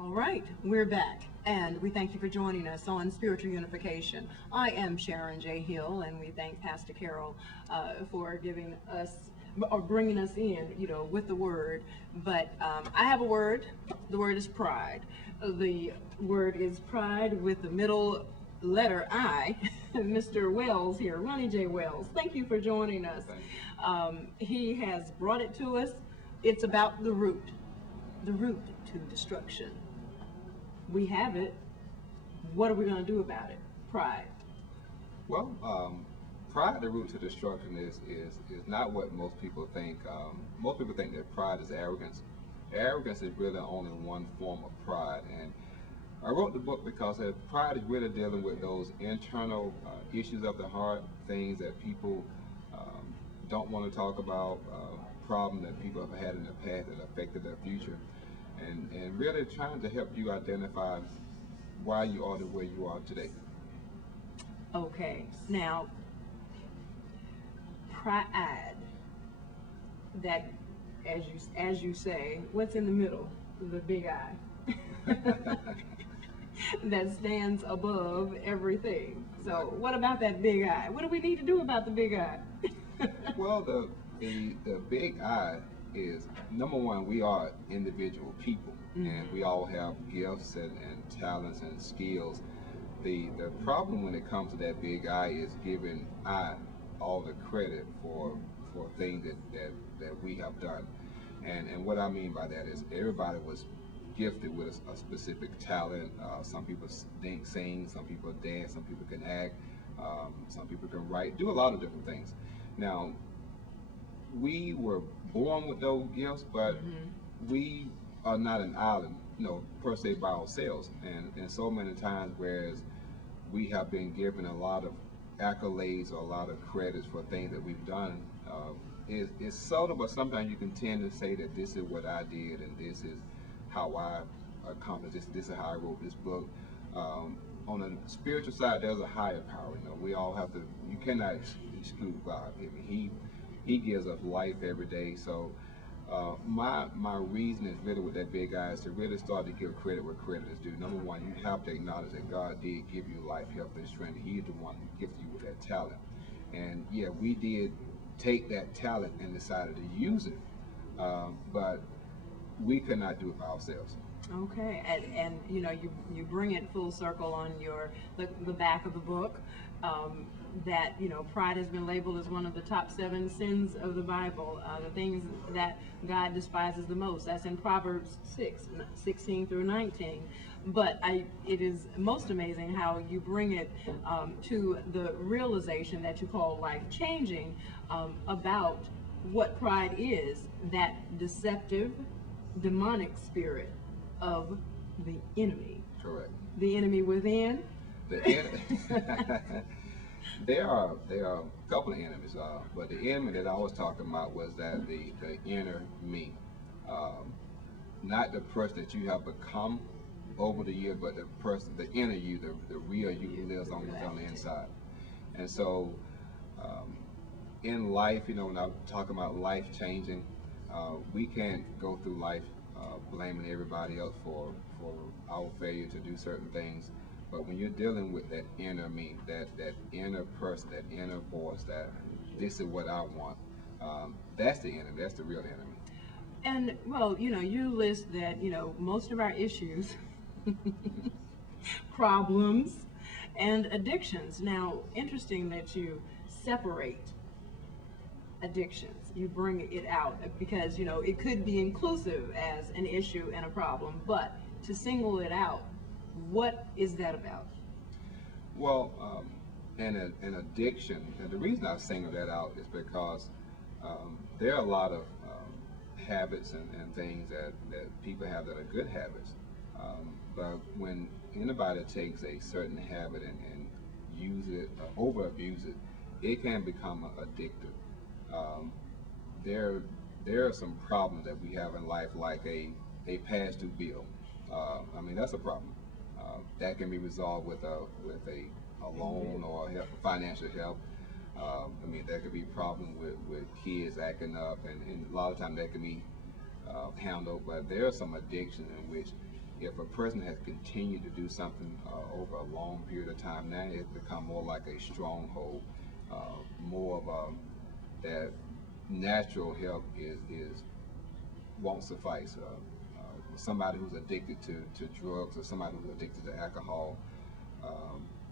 All right, we're back, and we thank you for joining us on Spiritual Unification. I am Sharon J. Hill, and we thank Pastor Carol for giving us or bringing us in, with the word. But I have a word. The word is pride. The word is pride with the middle letter I. Mr. Wells here, Ronnie J. Wells. Thank you for joining us. He has brought it to us. It's about the root to destruction. We have it. What are we going to do about it? Pride. Well, pride, the root to destruction, is not what most people think. Most people think that pride is arrogance. Arrogance is really only one form of pride. And I wrote the book because pride is really dealing with those internal issues of the heart, things that people don't want to talk about, problems that people have had in the past that affected their future. And really trying to help you identify why you are the way you are today. Okay, now, pride, that, as you say, what's in the middle? The big I. That stands above everything. So what about that big I? What do we need to do about the big I? Well, the big I is, number one, we are individual people, and we all have gifts and talents and skills. The problem when it comes to that big I is giving I all the credit for things that we have done. And what I mean by that is everybody was gifted with a specific talent. Some people sing, some people dance, some people can act, some people can write, do a lot of different things. Now, we were born with those gifts, but we are not an island, per se by ourselves. And so many times, whereas we have been given a lot of accolades or a lot of credits for things that we've done, it's subtle, but sometimes you can tend to say that this is what I did and this is how I accomplished this. This is how I wrote this book. On the spiritual side, there's a higher power. We all have to. You cannot exclude God. I mean, He gives us life every day. So my reason is really with that big I is to really start to give credit where credit is due. Number one, you have to acknowledge that God did give you life, health, and strength. He's the one who gifted you with that talent. And yeah, we did take that talent and decided to use it, but we could not do it by ourselves. Okay, and you bring it full circle on the back of the book, that pride has been labeled as one of the top 7 sins of the Bible, the things that God despises the most. That's in Proverbs 6:16 through 19. But it is most amazing how you bring it to the realization that you call life changing, about what pride is, that deceptive, demonic spirit of the enemy. Correct. The enemy within. There are a couple of enemies, but the enemy that I was talking about was that the inner me, not the person that you have become over the years, but the inner you, the real you who lives on the inside. And so, in life, when I'm talking about life changing, we can't go through life blaming everybody else for our failure to do certain things. But when you're dealing with that inner me, that inner person, that inner voice, that this is what I want, that's the enemy. That's the real enemy. And well, you list that most of our issues, problems, and addictions. Now, interesting that you separate addictions. You bring it out because it could be inclusive as an issue and a problem, but to single it out, what is that about? Well, an addiction, and the reason I single that out is because there are a lot of habits and things that people have that are good habits, but when anybody takes a certain habit and use it, over abuse it, it can become addictive. There are some problems that we have in life, like a past due bill. I mean, that's a problem. That can be resolved with a loan or financial help. I mean, there could be problems with kids acting up, and a lot of times that can be handled. But there are some addictions in which if a person has continued to do something over a long period of time, now it's become more like a stronghold, more of that natural help is won't suffice. Somebody who's addicted to drugs, or somebody who's addicted to alcohol,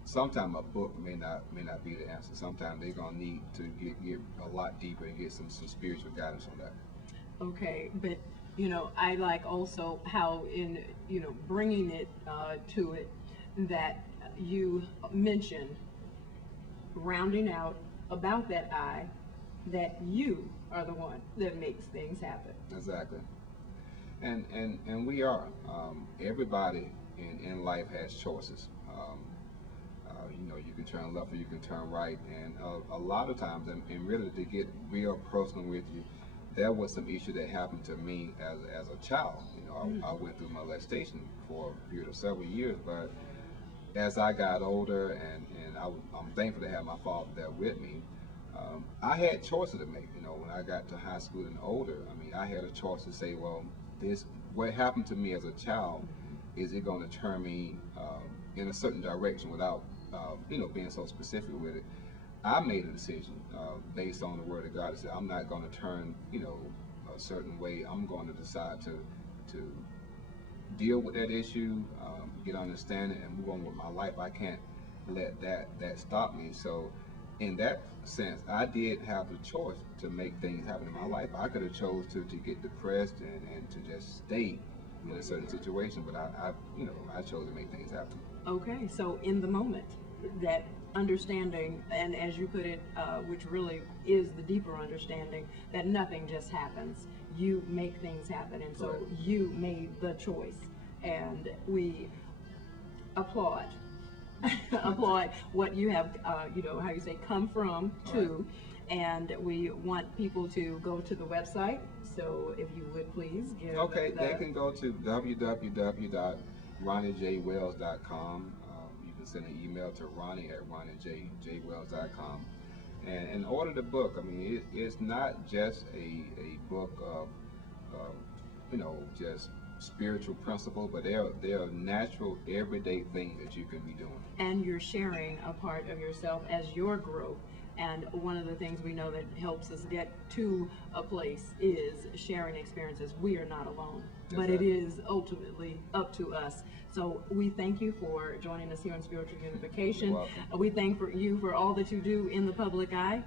sometimes a book may not be the answer. Sometimes they're gonna need to get a lot deeper and get some spiritual guidance on that. Okay, but I like also how in bringing it to it that you mentioned rounding out about that I, that you are the one that makes things happen. Exactly. And we are. Everybody in life has choices. You can turn left or you can turn right, and a lot of times, and really to get real personal with you, there was some issue that happened to me as a child. I went through molestation for a period of several years, but as I got older, and I'm thankful to have my father there with me, I had choices to make. When I got to high school and older, I had a choice to say, well, what happened to me as a child, is it going to turn me in a certain direction without being so specific with it. I made a decision based on the Word of God. I said, I'm not going to turn a certain way. I'm going to decide to deal with that issue, get understanding, and move on with my life. I can't let that stop me. So in that sense, I did have the choice to make things happen in my life. I could have chose to get depressed and to just stay in a certain situation, but I chose to make things happen. Okay, so in the moment, that understanding, and as you put it, which really is the deeper understanding, that nothing just happens. You make things happen, and so you made the choice, and we applaud applaud what you have, how you say, come from to, and we want people to go to the website. So if you would please give. Okay, they can go to www.ronniejwells.com. You can send an email to ronnie@ronniejwells.com and order the book. It's not just a book of just spiritual principles, but there are natural, everyday things that you can be doing. And you're sharing a part of yourself as your growth. And one of the things we know that helps us get to a place is sharing experiences. We are not alone, but it is ultimately up to us. So we thank you for joining us here on Spiritual Unification. We thank you for all that you do in the public eye.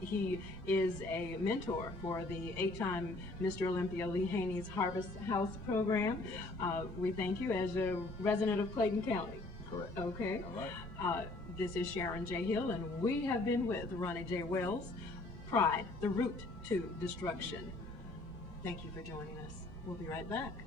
He is a mentor for the 8-time Mr. Olympia Lee Haney's Harvest House program. We thank you as a resident of Clayton County. Correct. Okay. All right. This is Sharon J. Hill, and we have been with Ronnie J. Wells, Pride, the Route to Destruction. Thank you for joining us. We'll be right back.